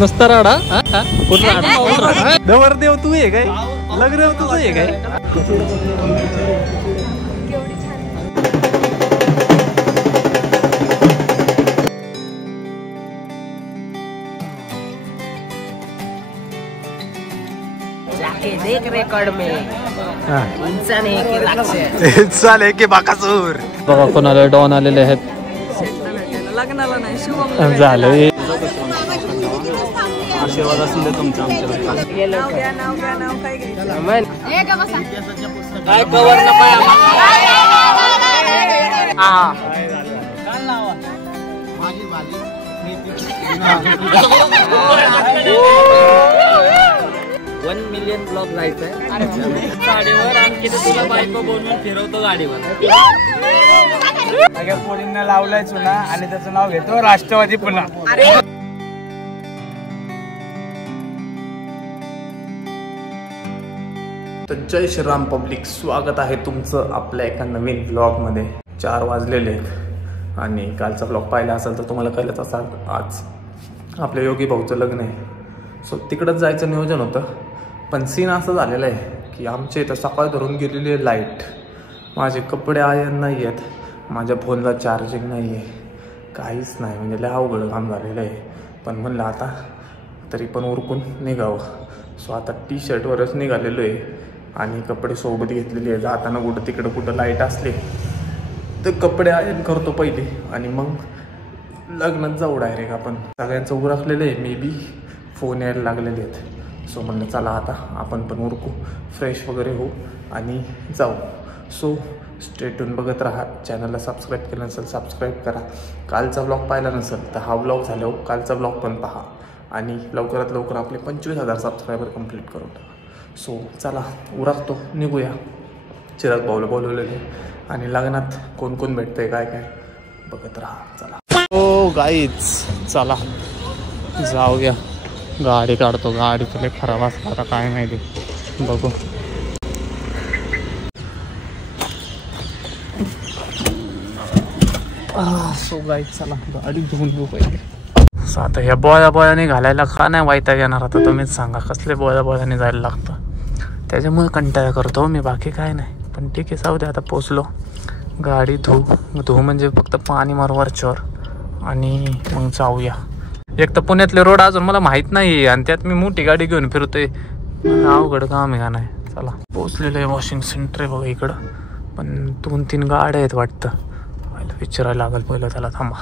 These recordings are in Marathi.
नुसता राडा नवरदेव तू आहे काय लग्न तुझं आहे काय देख रेकॉर्ड में इंसान आहे की बाकासूर बघा कोणाला डॉन आलेले आहेत लग्नाला नाही शुभम झालं आशीर्वाद असेल तर तुमचा आमच्या नाव काय घ्यायचं काय कवर वन मिलियन ब्लॉग जायचंय गाडीवर आणखी तुला बायको बोलून फिरवतो गाडीवर सगळ्या पोरींना लावलाय चुना आणि त्याचं नाव घेतो राष्ट्रवादी पुन्हा. तर जय श्रीराम पब्लिक, स्वागत आहे तुमचं आपल्या एका नवीन व्लॉगमध्ये. 4 वाजलेले आणि कालचा व्लॉग पाहिला असेल तर तुम्हाला कळत असाल आज आपल्या योगी भाऊचं लग्न आहे. सो तिकडंच जायचं नियोजन होतं, पण सीन असं झालेलं आहे की आमच्या इथं सकाळ धरून गेलेली आहे लाईट. माझे कपडे आयन नाही आहेत, माझ्या फोनला चार्जिंग नाही आहे, काहीच नाही. म्हणजे लय अवघड काम झालेलं आहे. पण म्हणलं आता तरी पण उरकून निघावं. सो आता टी शर्टवरच निघालेलो आहे आणि कपडे सोबत घेतलेली आहे. जाताना कुठं लाईट असली तर कपडे आयन करतो पहिले आणि मग लग्नात जाऊ डायरेक्ट आपण. सगळ्यांचं उरकलेलं आहे, मे बी फोन यायला लागलेले आहेत. सो म्हणलं चला आता आपण पण उरकू, फ्रेश वगैरे होऊ आणि जाऊ. सो स्टेटून बघत राहा. चॅनलला सबस्क्राईब केलं नसेल सबस्क्राईब करा. कालचा ब्लॉग पाहिला नसेल तर हा ब्लॉग झाल्यावर कालचा ब्लॉग पण पहा आणि लवकरात लवकर आपले 25,000 सबस्क्रायबर कंप्लीट करून टाका. सो चला उरकतो, निघूया. चिराग भाऊला बोलवलेले आणि लग्नात कोण कोण भेटतंय काय काय बघत राहा. चला हो गाईच, चला जाऊया. गाडी काढतो, गाडी तुला खराब असला आता काय माहिती, बघू. सो गाईच चला गाडी धुवून घेऊ पहिले. सो आता ह्या बोयाने घालायला का नाही वैताग येणार आता तुम्हीच सांगा. कसले बोयाने जायला लागतं, त्याच्यामुळे कंटाळा करतो मी, बाकी काय नाही. पण ठीक आहे जाऊ दे, आता पोचलो. गाडी धुवू म्हणजे फक्त पाणी मारू वरच्यावर आणि मग जाऊया. एक तर पुण्यातले रोड अजून मला माहीत नाही आणि त्यात मी मोठी गाडी घेऊन फिरतोय, अवघड काम आहे का नाही. चला पोचलेलं आहे. वॉशिंग सेंटर आहे बघा इकडं, पण 2-3 गाड्या आहेत वाटतं. विचारायला लागेल पहिलं त्याला, थांबा.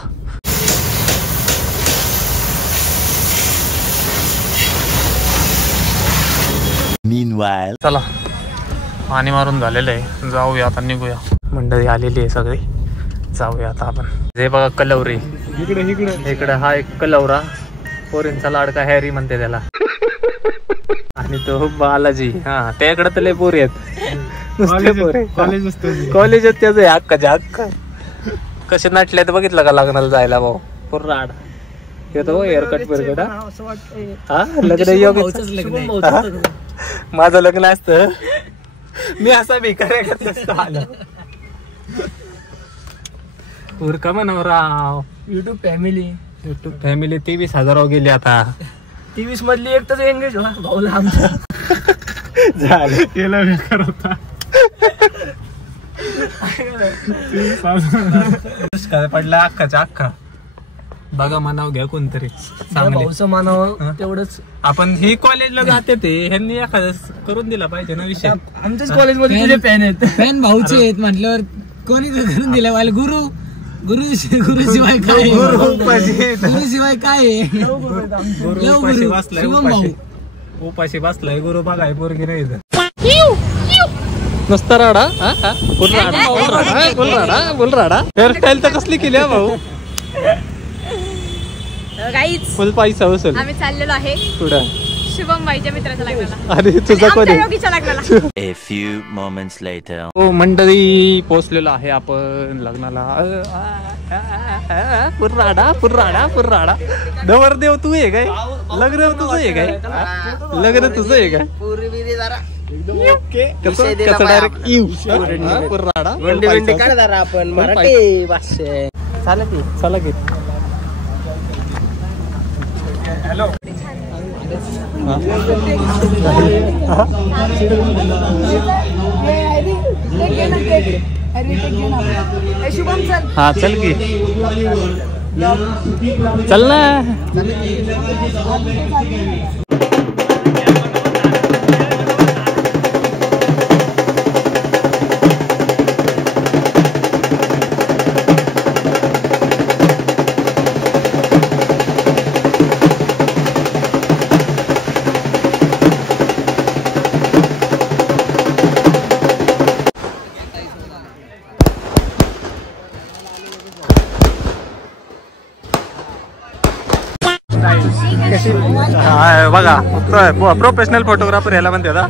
चला पाणी मारून झालेलं आहे, जाऊया आता, निघूया. मंडळी आलेली आहे सगळी, जाऊया आता आपण. हे बघा कलवरी इकडे हा एक कलवरा, पोरींचा लाडका हॅरी म्हणते त्याला. आणि तो बालाजी, हा त्याकडे तर लय पोरी आहेत, कॉलेज त्याच आहे हक्काच्या हक्क. कसे नाटले तर बघितलं का लग्नाला जायला भाऊ, पुराड येतो हेअरकट बिरकट. हा लग्न माझं लग्न असतं, मी असा भिकाऱ्या आलं. उरका म्हणाव राव. युट्यूब फॅमिली 23,000 गेली आता. 23 मधली एक तर एंगेज भाऊला आमच्या झालं केलं बेकार होता. पडला अख्खाच्या अख्खा. बघा मानाव घ्या कोणतरी भाऊचं मानावं तेवढंच. आपण ही कॉलेजला जाते ते ह्यांनी एखादं करून दिला पाहिजे ना विषय. आमच्याच कॉलेजमध्ये तुझे फॅन आहेत, फॅन भाऊचे आहेत म्हटल्यावर कोणी करून दिलं पाहिजे. गुरुशिवाय काय, गुरुशिवाय काय उपाशी बसलाय गुरु बघाय पोरगी नाही. नुसता राडा बोलराडा हेअरस्टाईल तर कसली केली हा भाऊ. फुल पैसा वसूल. आम्ही चाललेलो आहे पुढं शुभम भाईच्या मित्राच्या लग्नाला. अरे तुझा कोण आहे? योगीच्या लग्नाला. A few moments later. हो मंडळी पोचलेलो आहे आपण लग्नाला. पुर्राडा नवरदेव तू आहे काय, लग्न तुझं आहे काय, लग्न तुझं आहे काय. आपण मराठी भाषा चला की. हॅलो हा चल की चल ना. बघा प्रोफेशनल फोटोग्राफर याला म्हणते ना.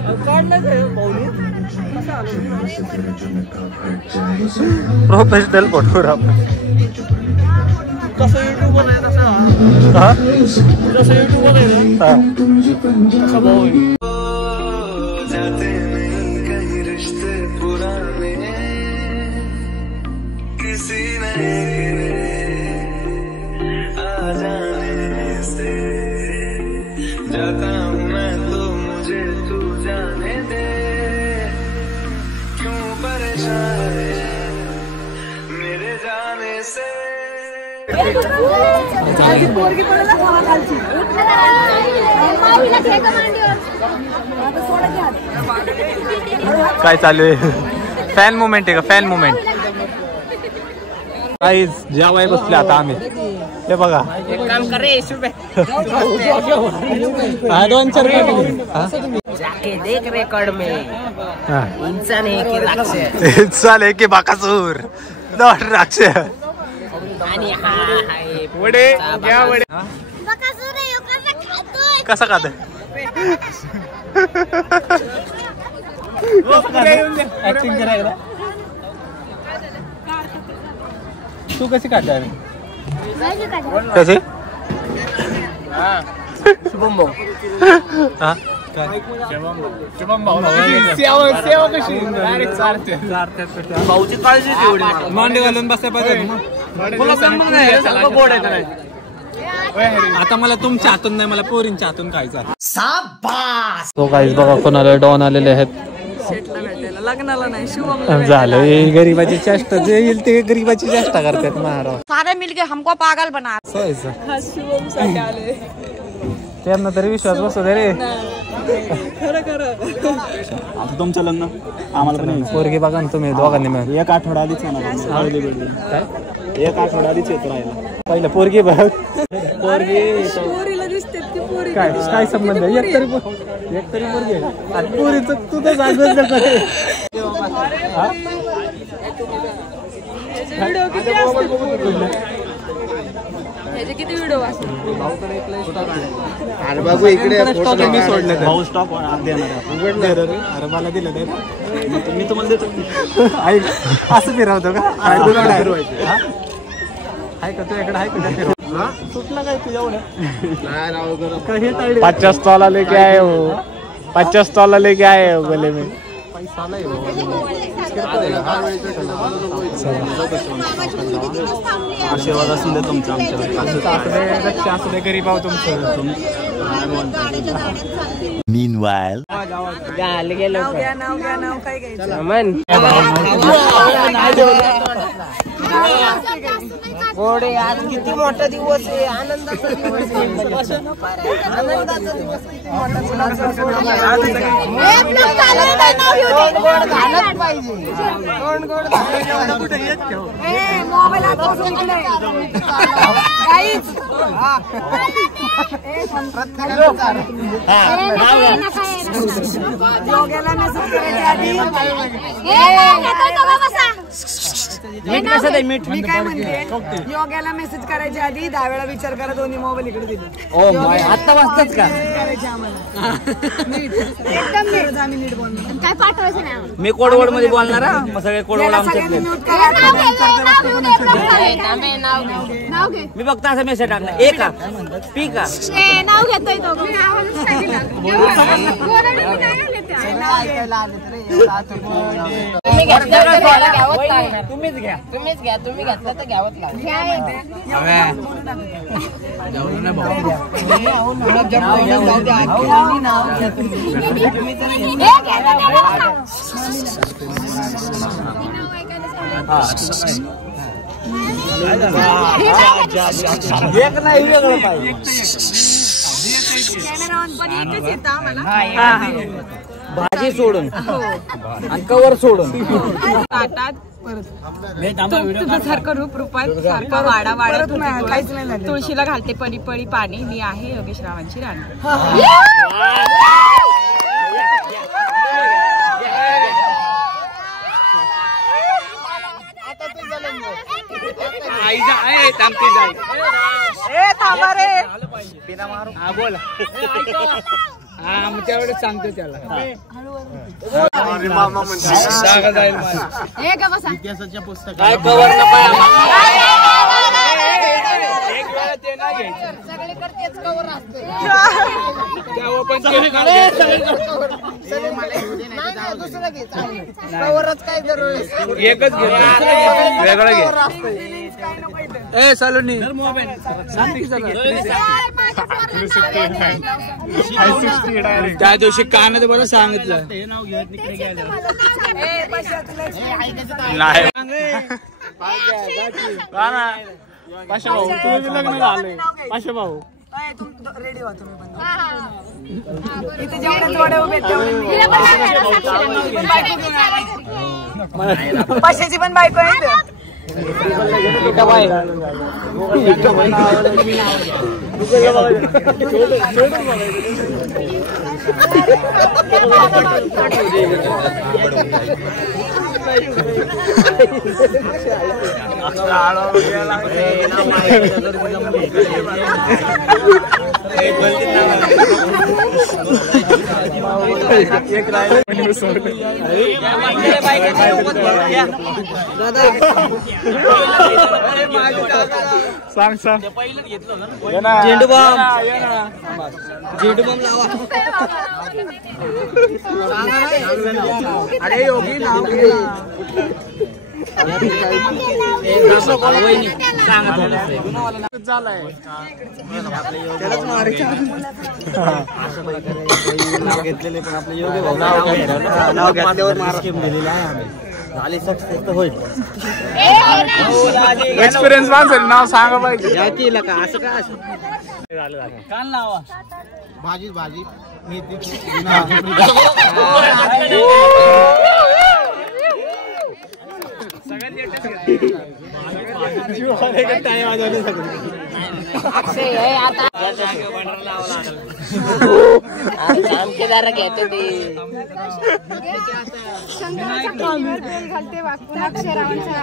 प्रोफेशनल फोटोग्राफर कसं युट्यूब आहे तसं युट्यूब आहे तसा भाऊ आहे. जाता हूँ मैं तो मुझे तू जाने दे, क्यों परेशान मेरे जाने से. काय चालू आहे? फॅन मुमेंट आहे का? Fan moment. काहीच जेवाय बसले आता आम्ही. हे बघा एक काम कर रे शुभे 2-4 जाके देख रेकॉर्ड में इंसान है की राक्षस. इंसान है की बाकासूर. राक्षस आणि हा आहे वडे घ्या वडे. कसा खात ऍक्टिंग करायला. तू कशी काढणार कसे? शुभम भाऊ हा सेवा कशी भाऊची काळजी तेवढी. मांडे घालून बसाय पाहिजे. आता मला तुमच्या हातून नाही, मला पोरींच्या हातून खायचा. तो काहीच बघा कोणाला डॉन आलेले आहेत. लग्नाला नाही शुभम झालं गरीबाची चेष्टा. जे येईल ते गरीबाची चेष्टा करतात महाराज. सारे मिलके हमको पागल बना. शुभम साठी आले. त्यांना तरी विश्वास बसतो रे. आता तुमचं लग्न आम्हाला पण पोरगी बघा ना तुम्ही दोघांनी मिळून. एक आठवडा आधीच काय एक आठवडा आधीच येतो राहिला. पहिलं पोरगी बघ. पोरगी काय काय संबंध? एक तरी पोरगी आणि पोरीचं तुझं जागच किती व्हिडिओ अरे बाबू इकडे मी सोडलं भाऊ स्टॉक देणार. अरे मला दिलं नाही. मी तुम्हाला देतो. असं फिरवतो का? आहे का तुझ्याकडे? आहे का सुटलं काय तुझ्या एवढं? 50 तोला लेके आए हो. 50 तोला लेके आए हो गले में. पैसा नाही आशीर्वाद असून दे तुमचा आमच्या. असू दे गरीब आहो तुमचं. Meanwhile, गेलो नाव काय घ्यायचं? मन गोडे आज किती मोठा दिवस आहे. आनंदाचा दिवस आहे. आनंदाचा दिवस किती मोठा गोड घालत पाहिजे. गोड मी काय म्हणते, योग्याला मेसेज करायच्या आधी 10 वेळा विचार करा. दोन्ही मोबाईल इकडे दिले. आता वाजतात का? करायचे आम्हाला एकदम नीट. आम्ही नीट बोलणार. काय पाठवायचं नाही आम्हाला. मी कोडवर्ड मध्ये बोलणार हा. मग सगळे कोडवर्ड आमच्यातले. नाव घे. मी फक्त असं मेसेज टाकला. ए का पी का नाव घेतोय तो. ऐकायला आले तर तुम्ही घेतलं तर घ्यावंच लागणार. तुम्हीच घ्या, तुम्ही घेतलं तर घ्यावंच लागणार. भाजी सोडून आणि कवर सोडून सारखं रूप रूपात सारखं वाडा वाढत काहीच नाही. तुळशीला घालते परी परी पाणी. मी आहे योगेश रावांची राणी. बोला आमच्या वेळेस सांगतो त्याला इतिहासाच्या पुस्तकात काय कवर एक वेळा ते नाही घ्यायचं. एकच वेगळं घे. ए सलोनी त्या दिवशी कानात बरं सांगितलं नाही. पाशा भाऊ तुम्ही लग्न झालंय. पाशा भाऊ रेडी व्हा तुम्ही पण. इथे जेवढे जोडे उभे पाशाची पण बायको आहे. सांग सांग झेंडूबाम लावा. अरे योगी नाव घेतलेले पण आपले योगी भाऊ नाव घेतल्यावर स्कीम दिलेली आहे आम्ही. झाली सक्सेस तर होईल. एक्सपिरियन्स माणसं नाव सांगा पाहिजे. या केलं का असं काय असं कान लावा. भाजी मेथी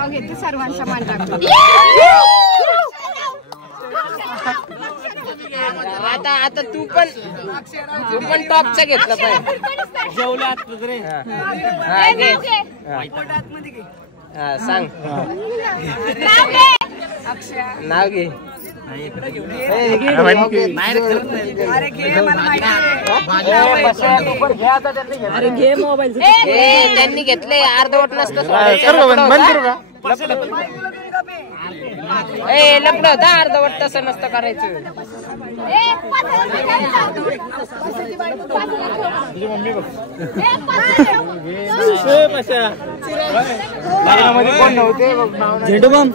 घेते सर्वांचा मान टाकतो. आता तू पण टॉपचा घेतला पाहिजे. जेवले आत रे. सांग नाव घे. त्यांनी घेतले अर्धवट नसतं. लपड होता अर्धवट तसं नसतं करायचं. झेंडूबाम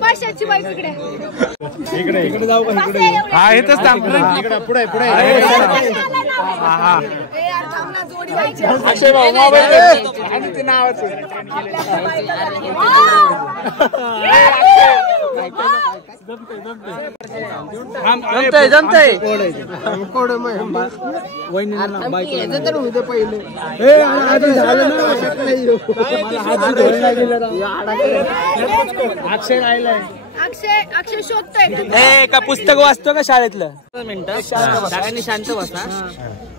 पाशाची बाईक इकडे इकडे जाऊ का इकडे. हा इथंच थांब. पुढे अक्षय भाऊ मोबाईल आणि ते नावाचं जमतंय अक्षय राहिलाय. अक्षय शोधतोय ए का पुस्तक वाचतो का शाळेतलं? मिनिटं सगळ्यांनी शांत बसा.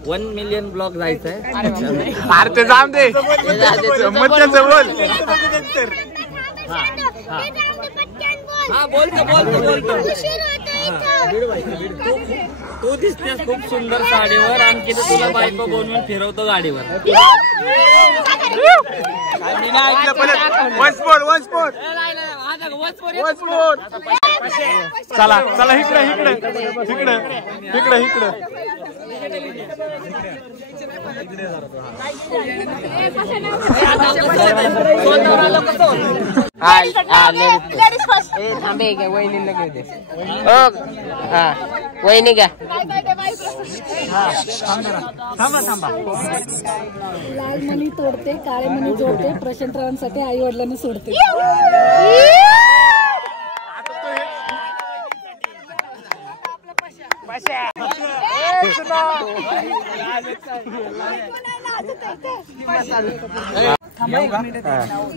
1 मिलियन ब्लॉग जायचंय. अरे ते जाम दे मध्याचं बोल. हा बोलतो. तू दिसतेस खूप सुंदर साडीवर. आणखी तुला बायको बनवून फिरवतो गाडीवर. चला चला इकडे इकडे इकडे इकडे इकडे. वहिनीला घेऊ दे. वहिनी घ्या. लाल मणी तोडते, काळे मणी जोडते, प्रशांतरावांसाठी आई वडिलांनी सोडते.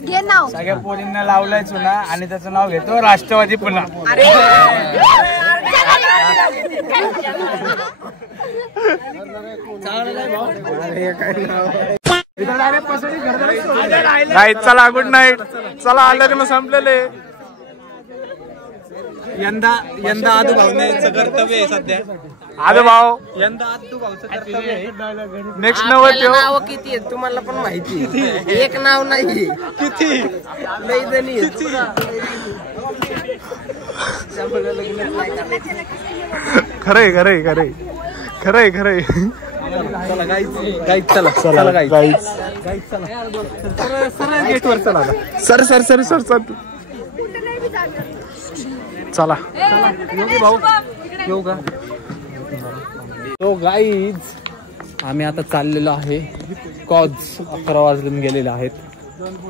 घे नाव. सगळ्या पोरींना लावलाय चुना आणि त्याचं नाव घेतो राष्ट्रवादी पुन्हा. चला गुड नाईट. चला लग्न संपलेले. यंदा आदू भाऊनेचं कर्तव्य आहे सध्या. आदू भाऊ यंदा आदू भाऊचं कर्तव्य आहे. नेक्स्ट नवं नाव किती आहेत तुम्हाला पण माहिती. एक नाव नाही किती लई जणी आहेत. खरंय खरंय खरंय खरंय खरंय. Sir sir sir sir sir चला भाऊ येऊ का? तो गाईज आम्ही आता चाललेलो आहे. कॉज 11 वाजून गेलेले आहेत.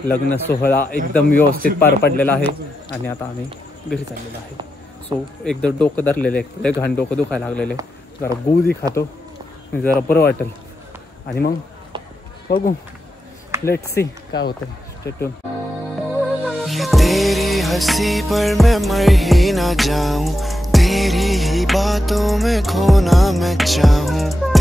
लग्न सोहळा एकदम व्यवस्थित पार पडलेला आहे आणि आता आम्ही घरी चाललेलो आहे. सो एकदम डोकं धरलेलं आहे. लय घाण डोकं दुखायला लागलेले. जरा गुळी खातो जरा बरं वाटेल आणि मग बघू. लेट्स सी काय होतं. Stay tune. ये तेरी हंसी पर मैं मर ही ना जाऊं, तेरी ही बातों में खोना मैं चाहूं.